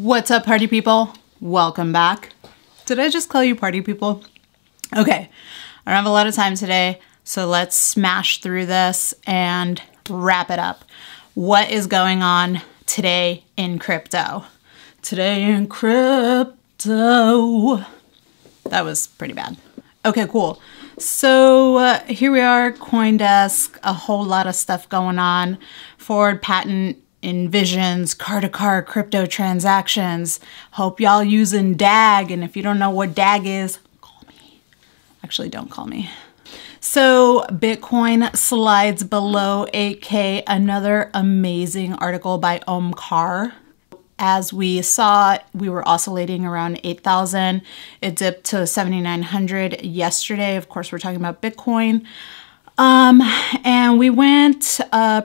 What's up, party people? Welcome back. Did I just call you party people? Okay, I don't have a lot of time today, so let's smash through this and wrap it up. What is going on today in crypto? Today in crypto. That was pretty bad. Okay, cool. So here we are, CoinDesk, a whole lot of stuff going on. Forward patent envisions car-to-car crypto transactions. Hope y'all using DAG, and if you don't know what DAG is, call me. Actually, don't call me. So Bitcoin slides below 8K, another amazing article by Omkar. As we saw, we were oscillating around 8,000. It dipped to 7,900 yesterday. Of course, we're talking about Bitcoin. And we went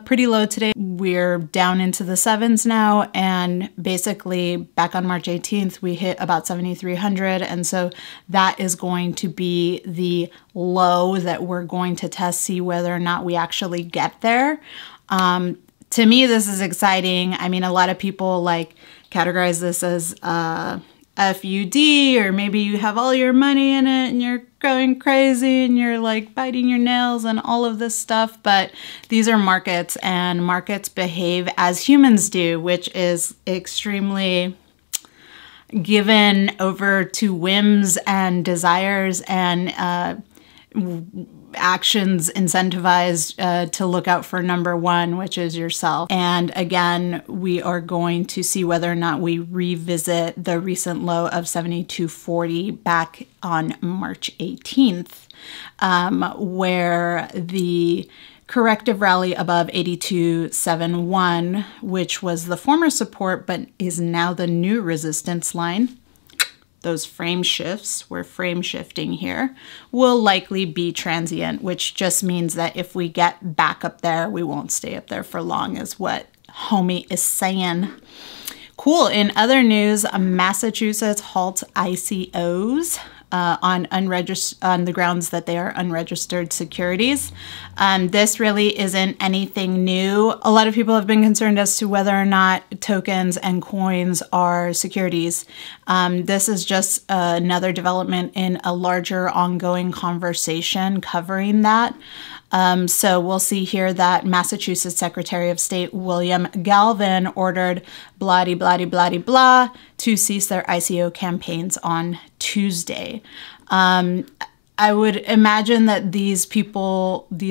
pretty low today. We're down into the sevens now, and basically back on March 18th, we hit about 7,300. And so that is going to be the low that we're going to test, see whether or not we actually get there. To me, this is exciting. I mean, a lot of people like categorize this as FUD, or maybe you have all your money in it and you're going crazy and you're like biting your nails and all of this stuff. But these are markets, and markets behave as humans do, which is extremely given over to whims and desires and actions incentivized to look out for number one, which is yourself. And again, we are going to see whether or not we revisit the recent low of 72.40 back on March 18th, where the corrective rally above 82.71, which was the former support but is now the new resistance line. Those frame shifts, we're frame shifting here, will likely be transient, which just means that if we get back up there, we won't stay up there for long, is what homie is saying. Cool. In other news, Massachusetts Halt ICOs on the grounds that they are unregistered securities. This really isn't anything new. A lot of people have been concerned as to whether or not tokens and coins are securities. This is just another development in a larger ongoing conversation covering that. So we'll see here that Massachusetts Secretary of State William Galvin ordered blah-de-blah-de-blah-de-blah to cease their ICO campaigns on Tuesday. I would imagine that these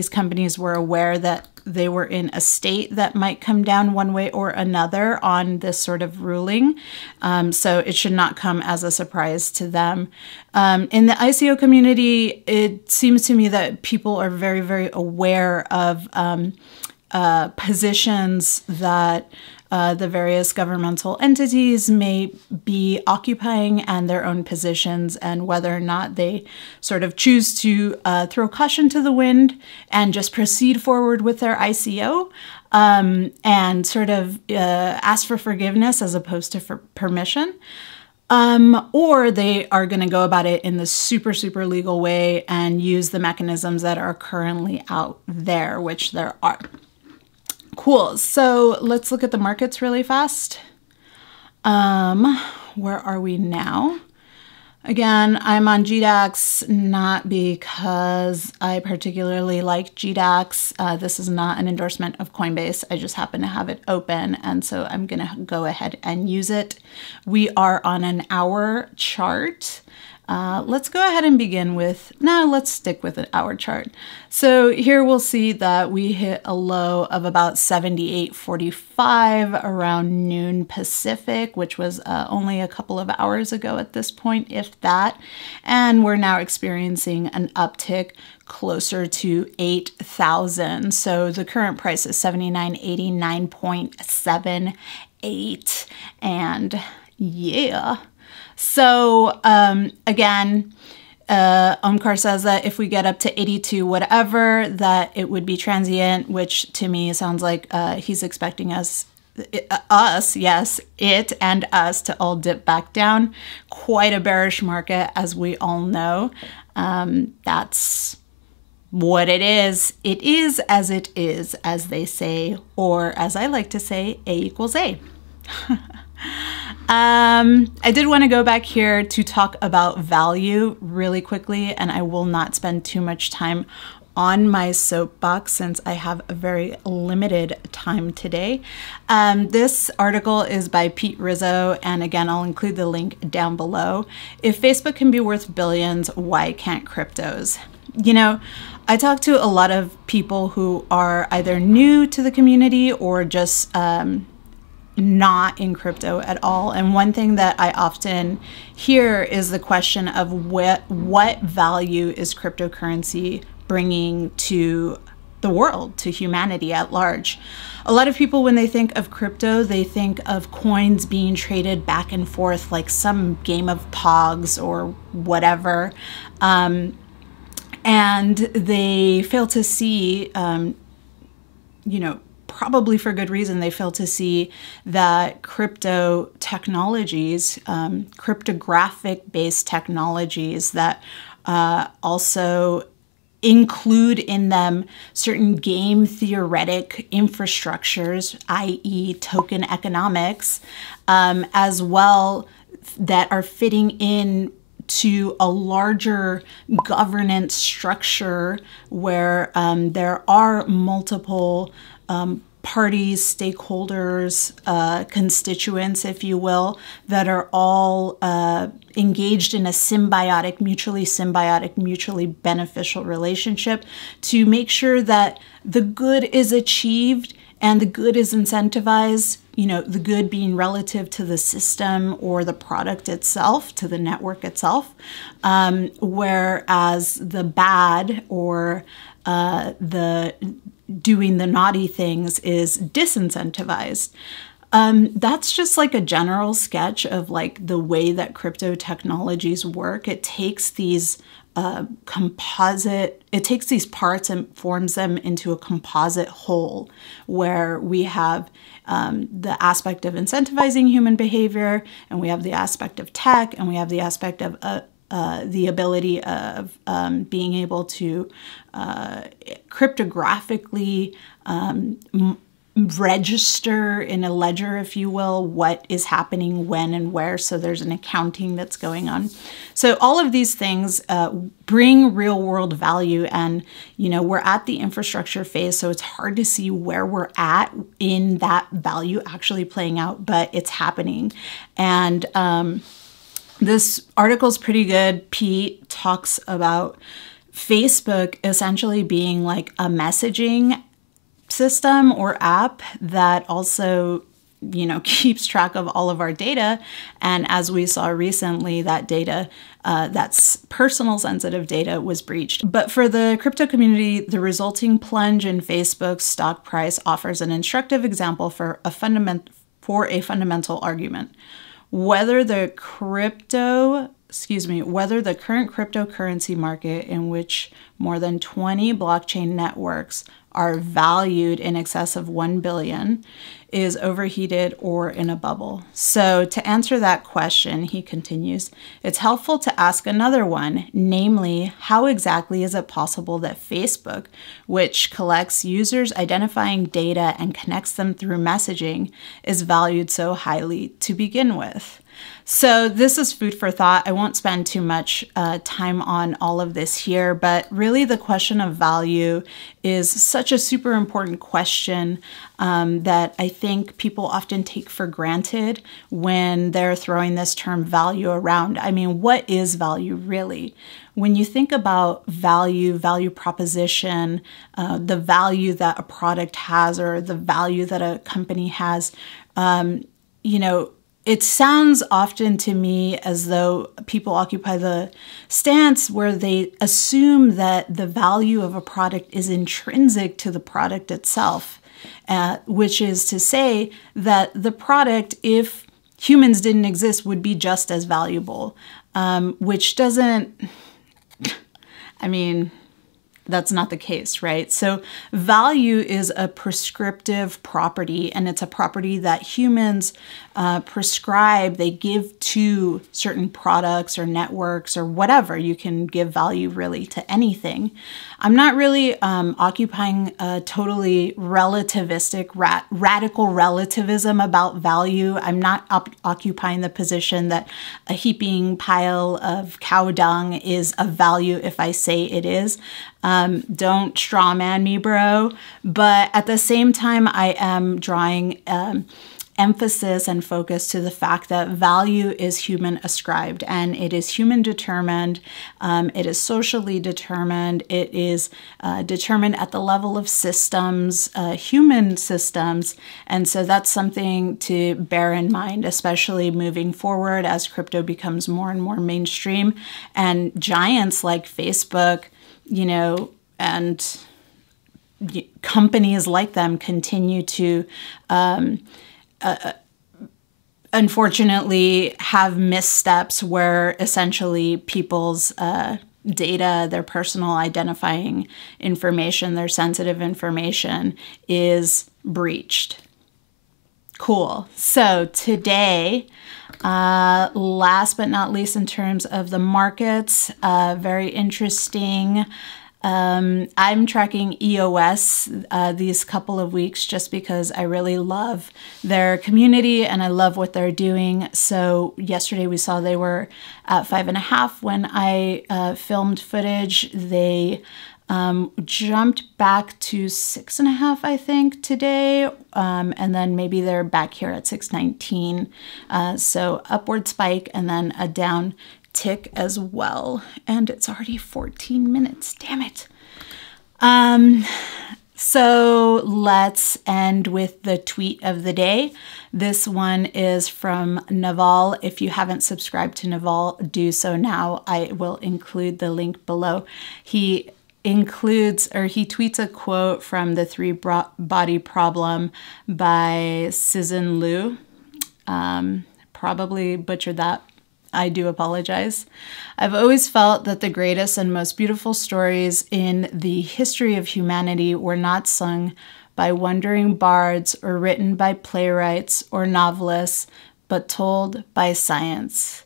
companies were aware that they were in a state that might come down one way or another on this sort of ruling. So it should not come as a surprise to them. In the ICO community, it seems to me that people are very, very aware of positions that the various governmental entities may be occupying, and their own positions, and whether or not they sort of choose to throw caution to the wind and just proceed forward with their ICO and sort of ask for forgiveness as opposed to for permission. Or they are going to go about it in the super, super legal way and use the mechanisms that are currently out there, which there are. Cool. So let's look at the markets really fast. Where are we now? Again, I'm on GDAX, not because I particularly like GDAX. This is not an endorsement of Coinbase. I just happen to have it open, and so I'm going to go ahead and use it. We are on an hour chart. Let's go ahead and begin with, no, let's stick with an hour chart. So here we'll see that we hit a low of about 78.45 around noon Pacific, which was only a couple of hours ago at this point, if that. And we're now experiencing an uptick closer to 8,000. So the current price is 7989.78. And yeah. So again, Omkar says that if we get up to 82 whatever, that it would be transient, which to me sounds like he's expecting us, yes, it and us to all dip back down. Quite a bearish market, as we all know. That's what it is. It is, as they say, or as I like to say, A equals A. I did want to go back here to talk about value really quickly, and I will not spend too much time on my soapbox since I have a very limited time today. This article is by Pete Rizzo, and again, I'll include the link down below. If Facebook can be worth billions, why can't cryptos? You know, I talk to a lot of people who are either new to the community or just not in crypto at all. And one thing that I often hear is the question of what value is cryptocurrency bringing to the world, to humanity at large. A lot of people, when they think of crypto, they think of coins being traded back and forth like some game of Pogs or whatever. And they fail to see, probably for good reason, they fail to see that crypto technologies, cryptographic-based technologies that also include in them certain game theoretic infrastructures, i.e. token economics, as well, that are fitting in to a larger governance structure where there are multiple parties, stakeholders, constituents, if you will, that are all engaged in a mutually symbiotic, mutually beneficial relationship to make sure that the good is achieved and the good is incentivized, the good being relative to the system or the product itself, to the network itself, whereas the bad or the doing the naughty things is disincentivized. That's just like a general sketch of like the way that crypto technologies work. It takes these it takes these parts and forms them into a composite whole where we have the aspect of incentivizing human behavior, and we have the aspect of tech, and we have the aspect of the ability of being able to cryptographically register in a ledger, if you will, what is happening when and where. So there's an accounting that's going on. So all of these things bring real world value, and we're at the infrastructure phase, so it's hard to see where we're at in that value actually playing out, but it's happening. And this article is pretty good. Pete talks about Facebook essentially being like a messaging system or app that also, keeps track of all of our data. And as we saw recently, that data, that's personal sensitive data, was breached. But for the crypto community, the resulting plunge in Facebook's stock price offers an instructive example for a fundamental argument. Whether the current cryptocurrency market, in which more than 20 blockchain networks are valued in excess of 1 billion, is overheated or in a bubble. So to answer that question, he continues, it's helpful to ask another one, namely, how exactly is it possible that Facebook, which collects users' identifying data and connects them through messaging, is valued so highly to begin with? So this is food for thought. I won't spend too much time on all of this here, but really the question of value is such a super important question that I think people often take for granted when they're throwing this term value around. I mean, what is value really? When you think about value proposition, the value that a product has or the value that a company has, it sounds often to me as though people occupy the stance where they assume that the value of a product is intrinsic to the product itself, which is to say that the product, if humans didn't exist, would be just as valuable, which doesn't, that's not the case, right? So value is a prescriptive property, and it's a property that humans prescribe. They give to certain products or networks or whatever. You can give value really to anything. I'm not really occupying a totally relativistic, radical relativism about value. I'm not occupying the position that a heaping pile of cow dung is of value if I say it is. Don't straw man me, bro. But at the same time, I am drawing emphasis and focus to the fact that value is human ascribed, and it is human determined. It is socially determined. It is determined at the level of systems, human systems. And so that's something to bear in mind, especially moving forward as crypto becomes more and more mainstream and giants like Facebook, you know, and companies like them continue to unfortunately have missteps where essentially people's data, their personal identifying information, their sensitive information is breached. Cool. So today, last but not least in terms of the markets, very interesting. I'm tracking EOS these couple of weeks just because I really love their community and I love what they're doing. So yesterday we saw they were at 5.5 when I filmed footage. They jumped back to 6.5, I think, today. And then maybe they're back here at 6.19. So upward spike and then a down tick as well. And it's already 14 minutes. Damn it. So let's end with the tweet of the day. This one is from Naval. If you haven't subscribed to Naval, do so now. I will include the link below. He tweets a quote from The Three Body Problem by Cizan Liu. Probably butchered that. I do apologize. I've always felt that the greatest and most beautiful stories in the history of humanity were not sung by wandering bards or written by playwrights or novelists, but told by science.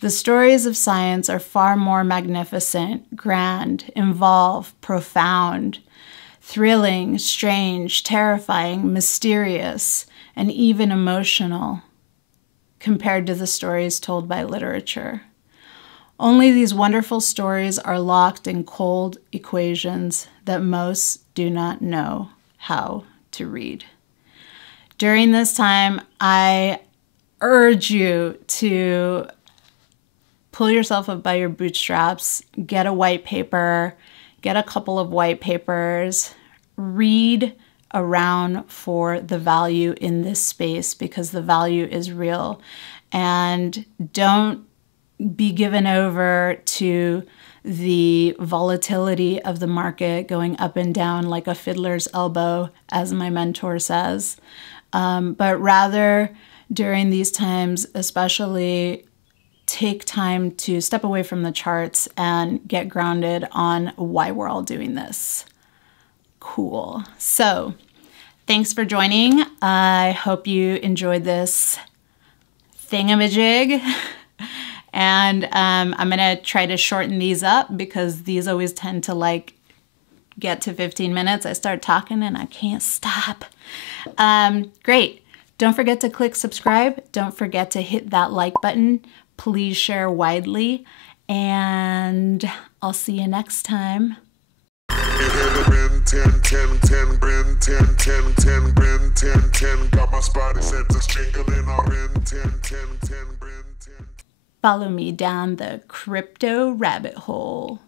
The stories of science are far more magnificent, grand, involved, profound, thrilling, strange, terrifying, mysterious, and even emotional compared to the stories told by literature. Only these wonderful stories are locked in cold equations that most do not know how to read. During this time, I urge you to pull yourself up by your bootstraps, get a white paper, get a couple of white papers, read around for the value in this space because the value is real. And don't be given over to the volatility of the market going up and down like a fiddler's elbow, as my mentor says. But rather during these times, especially, take time to step away from the charts and get grounded on why we're all doing this. Cool. So thanks for joining. I hope you enjoyed this thingamajig. And I'm going to try to shorten these up because these always tend to get to 15 minutes. I start talking and I can't stop. Great. Don't forget to click subscribe. Don't forget to hit that like button. Please share widely. And I'll see you next time. 10, 10, 10, Bryn, 10, 10, 10, Bryn, 10, 10. Got my spotty senses jingling our in 10, 10, 10, Bryn, 10. Follow me down the crypto rabbit hole.